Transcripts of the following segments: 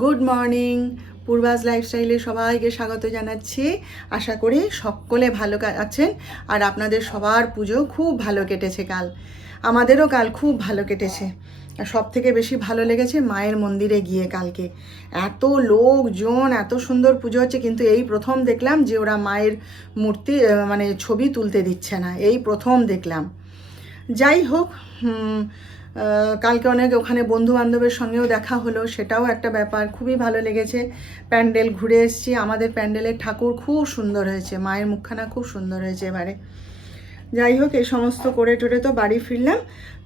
Good morning পূর্বাজ লাইফস্টাইলে সবাইকে স্বাগত জানাচ্ছি। আশা করি সকলে ভালো আছেন আর আপনাদের সবার পুজো খুব ভালো কেটেছে কাল। আমাদেরও কাল খুব ভালো কেটেছে। আর সব থেকে বেশি ভালো লেগেছে মায়ের মন্দিরে গিয়ে কালকে। এত লোকজন, এত সুন্দর পুজো হচ্ছে, কিন্তু এই প্রথম দেখলাম যে ওরা মায়ের মূর্তি মানে ছবি তুলতে দিচ্ছে না। এই প্রথম দেখলাম। যাই হোক কালকে অনেক ওখানে বন্ধু বান্ধবের সঙ্গেও দেখা হলো, সেটাও একটা ব্যাপার, খুবই ভালো লেগেছে। প্যান্ডেল ঘুরে এসেছি, আমাদের প্যান্ডেলের ঠাকুর খুব সুন্দর হয়েছে, মায়ের মুখখানা খুব সুন্দর হয়েছে এবারে। যাই হোক এই সমস্ত করে টোরে তো বাড়ি ফিরলাম,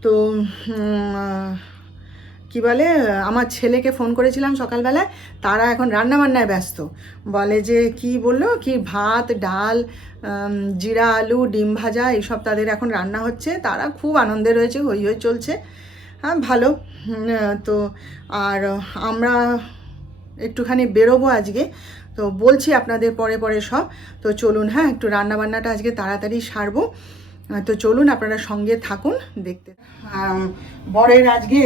তো কি বলে, আমার ছেলেকে ফোন করেছিলাম সকালবেলায়, তারা এখন রান্নাবান্নায় ব্যস্ত। বলে যে, কি বলল? কি ভাত, ডাল জিরা, আলু, ডিম ভাজা, এইসব তাদের এখন রান্না হচ্ছে। তারা খুব আনন্দে রয়েছে, হই হই চলছে। হ্যাঁ ভালো। তো আর আমরা একটুখানি বেরোবো আজকে। তো বলছি আপনাদের পরে পরে সব। তো চলুন হ্যাঁ একটু রান্নাবান্নাটা আজকে তাড়াতাড়ি সারবো। তো চলুন, আপনারা সঙ্গে থাকুন, দেখতে। বরের আজকে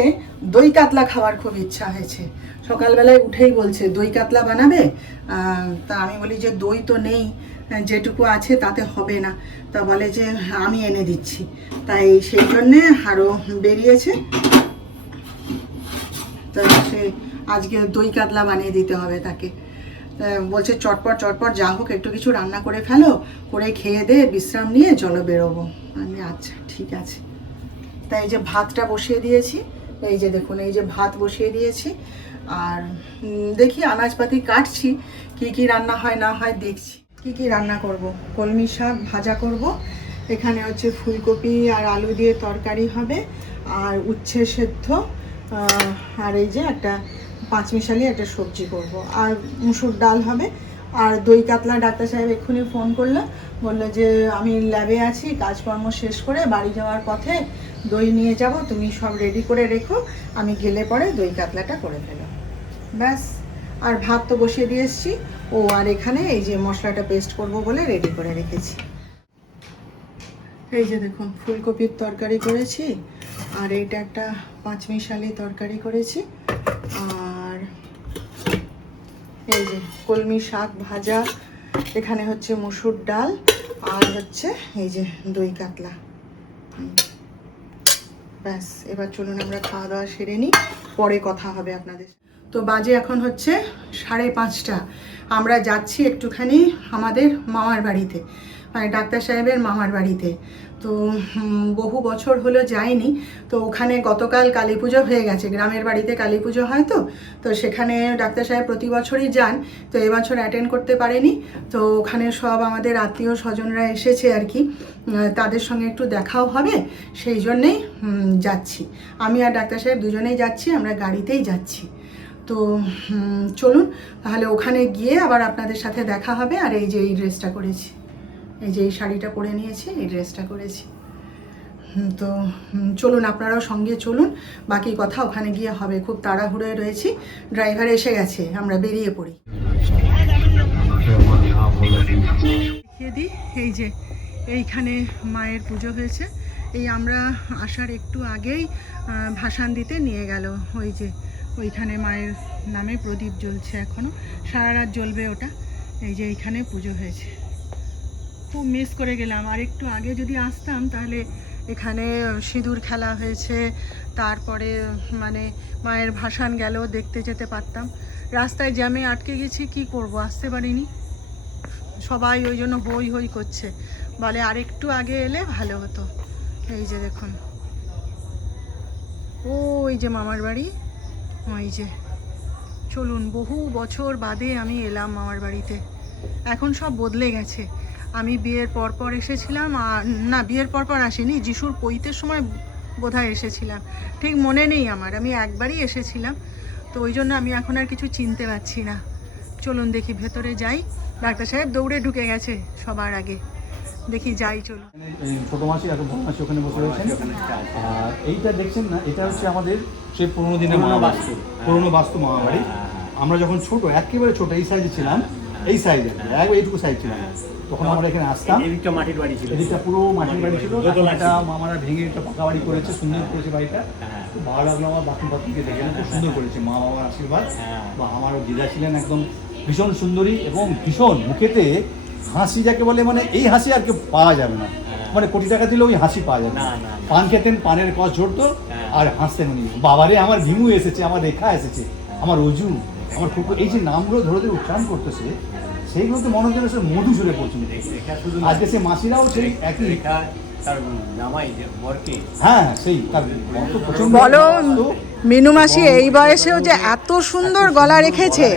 দই কাতলা খাওয়ার খুব ইচ্ছা হয়েছে। সকালবেলায় উঠেই বলছে, দই কাতলা বানাবে? তা আমি বলি যে, দই তো নেই, যেটুকু আছে তাতে হবে না। তা বলে যে, আমি এনে দিচ্ছি। তাই সেই জন্যে আরও বেরিয়েছে। তা সে আজকে দই কাতলা বানিয়ে দিতে হবে তাকে। বলছে, চটপট চটপট, যা হোক, একটু কিছু রান্না করে ফেলো, করে খেয়ে দে, বিশ্রাম নিয়ে চলো বেরোবো। আমি আচ্ছা ঠিক আছে। তাই এই যে ভাতটা বসিয়ে দিয়েছি, এই যে দেখুন, এই যে ভাত বসিয়ে দিয়েছি, আর দেখি আনাজপাতি কাটছি, কি কি রান্না হয়, না হয় দেখছি। কি কি রান্না করব? কলমি শাক ভাজা করব, এখানে হচ্ছে ফুলকপি আর আলু দিয়ে তরকারি হবে, আর উচ্ছে সেদ্ধ আর এই যে একটা পাঁচমিশালি একটা সবজি করব। আর মুসুর ডাল হবে। আর দই কাতলা ডাক্তার সাহেব এক্ষুনি ফোন করল। বলল যে, আমি ল্যাবে আছি, কাজকর্ম শেষ করে বাড়ি যাওয়ার পথে দই নিয়ে যাব। তুমি সব রেডি করে রেখো। আমি গেলে পরে দই কাতলাটা করে ফেলো। ব্যাস। আর ভাত তো বসিয়ে দিয়ে এসছি। ও আর এখানে এই যে মশলাটা পেস্ট করব বলে রেডি করে রেখেছি। এই যে দেখুন, ফুলকপির তরকারি করেছি। আর এইটা একটা পাঁচমিশালি তরকারি করেছি। আর এই যে কলমি শাক ভাজা, এখানে হচ্ছে মসুর ডাল আর হচ্ছে এই যে দই কাতলা। ব্যাস, এবার চলুন আমরা খাওয়া দাওয়া সেরে নিই, পরে কথা হবে আপনাদের তো বাজে এখন হচ্ছে সাড়ে পাঁচটা। আমরা যাচ্ছি একটুখানি আমাদের মামার বাড়িতে মানে ডাক্তার সাহেবের মামার বাড়িতে। তো বহু বছর হলো যায়নি তো ওখানে গতকাল কালী পুজো হয়ে গেছে, গ্রামের বাড়িতে কালী পুজো হয় তো তো সেখানে ডাক্তার সাহেব প্রতি বছরই যান, তো এবছর অ্যাটেন্ড করতে পারেনি, তো ওখানে সব আমাদের আত্মীয় স্বজনরা এসেছে আর কি তাদের সঙ্গে একটু দেখাও হবে, সেই জন্যেই যাচ্ছি। আমি আর ডাক্তার সাহেব দুজনেই যাচ্ছি, আমরা গাড়িতেই যাচ্ছি। তো চলুন, তাহলে ওখানে গিয়ে আবার আপনাদের সাথে দেখা হবে। আর এই যে, এই ড্রেসটা করেছি। এই যে, এই শাড়িটা পরে নিয়েছি, এই ড্রেসটা করেছি। তো চলুন, আপনারাও সঙ্গে চলুন। বাকি কথা ওখানে গিয়ে হবে। খুব তাড়াহুড়োয় রয়েছি। ড্রাইভার এসে গেছে। আমরা বেরিয়ে পড়ি। দেখিয়ে দিই, এই যে, এইখানে মায়ের পুজো হয়েছে। এই আমরা আসার একটু আগেই ভাসান দিতে নিয়ে গেল। ওই যে ওইখানে মায়ের নামে প্রদীপ জ্বলছে এখনও সারা রাত জ্বলবে ওটা। এই যে এইখানে পুজো হয়েছে। খুব মিস করে গেলাম। আর একটু আগে যদি আসতাম, তাহলে এখানে সিঁদুর খেলা হয়েছে। তারপরে মানে মায়ের ভাসান গেল, দেখতে যেতে পারতাম। রাস্তায় জ্যামে আটকে গেছি, কি করব? আসতে পারিনি। সবাই ওই জন্য হই হই করছে। বলে আর একটু আগে এলে ভালো হতো। এই যে দেখুন। ও ওই যে মামার বাড়ি। ওই যে, চলুন, বহু বছর বাদে আমি এলাম মামার বাড়িতে। এখন সব বদলে গেছে। আমি বিয়ের পর পর এসেছিলাম, আর না, বিয়ের পর পর আসিনি, যিশুর পৈতের সময় বোধহয় এসেছিলাম। ঠিক মনে নেই আমার, আমি একবারই এসেছিলাম, তো ওই জন্য আমি এখন আর কিছু চিনতে পারছি না। চলুন দেখি, ভেতরে যাই। ডাক্তার সাহেব দৌড়ে ঢুকে গেছে সবার আগে। দেখি যাই এই ছোট মাসি আর বড় মাসি ওখানে বসে রয়েছেন। আর এইটা দেখছেন না এটা হচ্ছে আমাদের সেই পুরোনো দিনের বাস্তু। পুরোনো বাস্তু মামা বাড়ি আমরা যখন ছোট একেবারে ছোট এই সাইজে ছিলাম এই সাইজ একবার এইটুকু সাইজ ছিল তখন আমরা এখানে আসতাম। এদিকটা মাটির বাড়ি ছিল। এদিকটা পুরো মাটির বাড়ি ছিল। এটা মামারা ভেঙে একটা পাকা বাড়ি করেছে সুন্দর করেছে বাড়িটা। হ্যাঁ। খুব ভালো লাগল আমার বাথরুম বাথরুমকে দেখে। খুব সুন্দর করেছে মা বাবার আশীর্বাদ। হ্যাঁ। বা আমারও দিদা ছিলেন একদম ভীষণ সুন্দরী এবং ভীষণ মুখেতে হাসি যাকে বলে মানে এই হাসি আর কেউ পাওয়া যাবে না। মানে কোটি টাকা দিলে ওই হাসি পাওয়া যাবে না। পান খেতেন পানের কস ঝরতো হ্যাঁ। আর হাসতেন উনি। বাবারে আমার ভিমু এসেছে আমার রেখা এসেছে আমার অজু আমার কুকুর এই যে নামগুলো ধরে ধরে উচ্চারণ করতেছে সেইগুলোতে মনে হচ্ছে মধু সুরে পড়ছে। আজকে সে মাসিরাও সেই একই। হ্যাঁ সেই বলো। মিনু মাসি এই বয়সেও যে এত সুন্দর গলা রেখেছে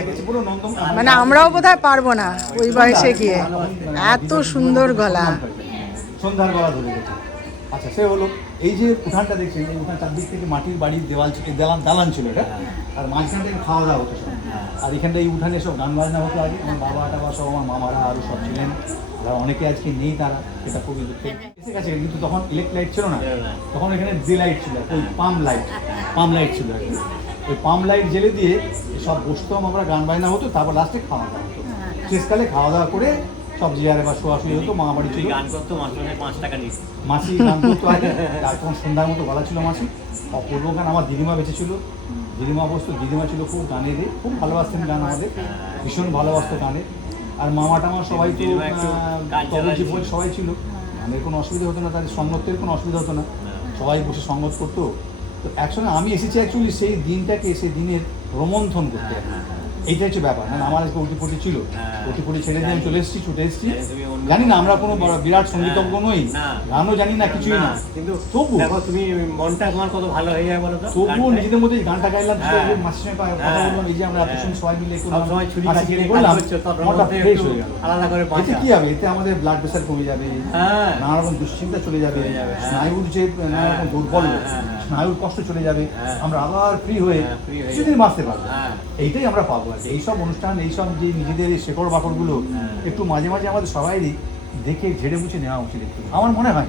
মানে আমরাও বোধহয় পারব না ওই বয়সে গিয়ে। এত সুন্দর গলা। সন্ধ্যার গলা ধরে গেছে। আচ্ছা সে হলো এই যে উঠানটা দেখছেন এই উঠান চারদিক থেকে মাটির বাড়ির দেওয়াল ছিল দেওয়াল দালান ছিল এটা? আর মাঝখানটা একটু খাওয়া দাওয়া হতো আর এখানটা এই উঠানে সব গান বাজনা হতো আগে। আমার বাবা টাবা সব আমার মামারা আরও সব ছিলেন। যারা অনেকে আজকে নেই তারা এটা খুবই দুঃখের এসে কিন্তু তখন ইলেকট্রিক লাইট ছিল না তখন এখানে ডে লাইট ছিল ওই পাম্প লাইট পাম্প লাইট ছিল ওই পাম্প লাইট জেলে দিয়ে সব বসতাম আমরা গান বাজনা হতো তারপর লাস্টে খাওয়া দাওয়া হতো। শেষকালে খাওয়া দাওয়া করে সব জিয়ারে বা শোয়াশুয়ি হতো মা বাড়ি ছিল গান করতো মাসে পাঁচ টাকা মাসি গান করতো আগে তখন সন্ধ্যার মতো গলা ছিল মাসি অপূর্ব গান আমার দিদিমা বেঁচে ছিল দিদিমা বসতো দিদিমা ছিল খুব গানের এ, খুব ভালোবাসতেন গান আমাদের। ভীষণ ভালোবাসতো গানে আর মামা টামা সবাই তো ছিল। সবাই ছিল আমাদের কোনো অসুবিধা হতো না তাদের সঙ্গতের কোনো অসুবিধা হতো না সবাই বসে সঙ্গত করতো তো একসঙ্গে আমি এসেছি অ্যাকচুয়ালি সেই দিনটাকে সেই দিনের রোমন্থন করতে। এইটা হচ্ছে ব্যাপার মানে আমার আজকে উটিপটি ছিল হ্যাঁ। উটিপটি ছেড়ে দিয়ে আমি চলে এসেছি ছুটে এসেছি হ্যাঁ, জানি না আমরা কোনো বিরাট সঙ্গীতজ্ঞ নই না। গানও জানি না কিছুই না কিন্তু তবু দেখো তুমি মনটা তোমার কত ভালো হয়ে যায় বলো তো তবুও নিজেদের মধ্যে গানটা গাইলাম হ্যাঁ। সঙ্গে কথা হ্যাঁ। বললাম এই যে আমরা এত সময় সবাই মিলে ছুরি করলাম মনটা ফ্রেশ একটু হয়ে গেল আলাদা করে এতে কি হবে এতে আমাদের ব্লাড প্রেশার কমে যাবে হ্যাঁ। নানা রকম দুশ্চিন্তা চলে যাবে হ্যাঁ। স্নায়ুর যে নানা রকম হ্যাঁ, দুর্বল হ্যাঁ, হ্যাঁ, হ্যাঁ। স্নায়ুর কষ্ট চলে যাবে হ্যাঁ। আমরা আবার ফ্রি হয়ে হ্যাঁ, হয়ে কিছুদিন। বাঁচতে পারব হ্যাঁ। এইটাই আমরা পাবো। এইসব অনুষ্ঠান এইসব যে নিজেদের এই শেকড় বাকড়গুলো হ্যাঁ। একটু মাঝে মাঝে আমাদের সবাইরই দেখে ঝেড়ে মুছে নেওয়া উচিত একটু। আমার মনে হয়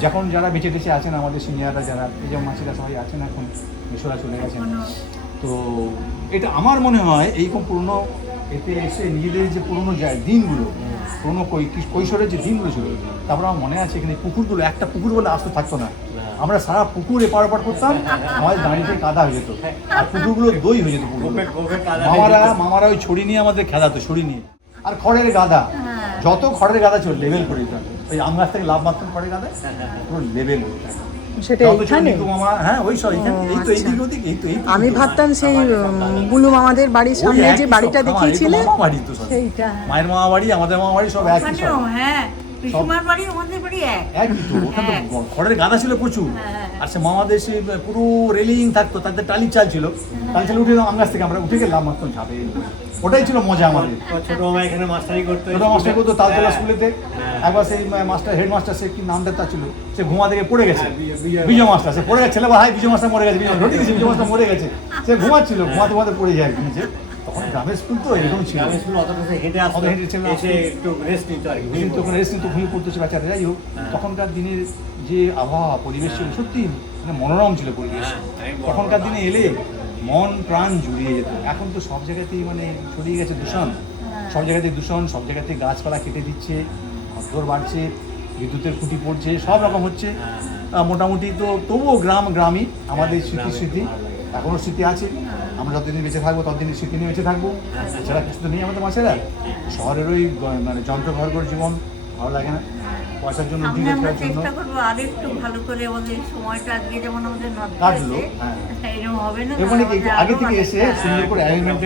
যখন যারা বেঁচে বেঁচে আছেন আমাদের সিনিয়ররা যারা এই যেমন মাসিরা সবাই আছেন এখন মিশরা চলে গেছেন। তো এটা আমার মনে হয় এইরকম পুরনো এতে এসে নিজেদের যে পুরনো যায় দিনগুলো পুরনো কৈশোরের যে দিনগুলো ছিল তারপর আমার মনে আছে এখানে পুকুরগুলো একটা পুকুর বলে আসতে থাকতো না। আমরা সারা পুকুর এপার ওপার করতাম আমাদের দাঁড়িয়ে কাদা হয়ে যেত। আর পুকুরগুলো দই হয়ে যেত হয়ে মামারা মামারা ওই ছড়ি নিয়ে আমাদের খেলাতো ছড়ি নিয়ে। আর খড়ের গাদা। যত খড়ের গাদা ছিল লেভেল করে দিতাম। ওই আম গাছ থেকে লাভ মারতাম খড়ের গাদা পুরো লেভেল হয়ে আমি ভাবতাম সেই বুলু মামাদের বাড়ির সামনে যে বাড়িটা দেখিয়েছিলে? মায়ের মামা বাড়ি আমাদের মামা বাড়ি সব একই সব। ওখানেও হ্যাঁ। হ্যাঁ। খড়ের গাদা ছিল প্রচুর। হ্যাঁ। আর সে মামাদের সে পুরো রেলিং থাকতো তাদের টালি চাল ছিল। টালি চাল উঠে আম গাছ থেকে আমরা উঠে গেলাম মাত্র ঝাঁপে। ওটাই ছিল মজা আমাদের। ছোট মামা এখানে মাস্টারি করতো ছোট মাস্টার করতো তালতলা হ্যাঁ। স্কুলেতে। একবার সেই মাস্টার হেড মাস্টার সে কি নামটা তা ছিল? সে ঘুমা থেকে পড়ে গেছে। হ্যাঁ, বিজয়- মাস্টার সে পড়ে গেছে। ছেলে ভাই বিজয় মাস্টার মরে গেছে বিজয় রটি বিজয় মাস্টার মরে গেছে। সে ঘুমাচ্ছিল ঘুমাতে ঘুমাতে পড়ে যায় নিচে তখন গ্রামের স্কুল তো এরকম ছিল। গ্রামের স্কুল হেঁটে আসতো হেঁটে ছিল এসে একটু রেস্ট নিত আর কি কিন্তু ওখানে রেস্ট নিতে ঘুমিয়ে পড়তেছে বাচ্চারা যাই হোক হ্যাঁ। তখনকার দিনের যে আবহাওয়া পরিবেশ ছিল সত্যি মানে মনোরম ছিল পরিবেশ। তখনকার দিনে এলে মন প্রাণ জুড়িয়ে যেত। এখন তো সব জায়গাতেই মানে ছড়িয়ে গেছে দূষণ। সব জায়গাতেই দূষণ সব জায়গাতে গাছপালা কেটে দিচ্ছে ঘর বাড়ছে বিদ্যুতের খুঁটি পড়ছে সব রকম হচ্ছে। মোটামুটি তো তবুও গ্রাম গ্রামই আমাদের হ্যাঁ, স্মৃতি। স্মৃতি এখনও স্মৃতি আছে। আমরা যতদিন বেঁচে থাকব ততদিন স্মৃতি নিয়ে বেঁচে থাকব। এছাড়া কিছু তো নেই আমাদের মাসেরা শহরের ওই মানে যন্ত্র ঘর ঘর জীবন ভালো লাগে না। পয়সার জন্য সামনে আমরা চেষ্টা করব আর একটু ভালো করে আমাদের সময়টা আজকে যেমন আমাদের নষ্ট কাটলো, হয়েছে হ্যাঁ। এরকম হবে না এর মানে কি আগে থেকে এসে। সুন্দর করে অ্যারেঞ্জমেন্ট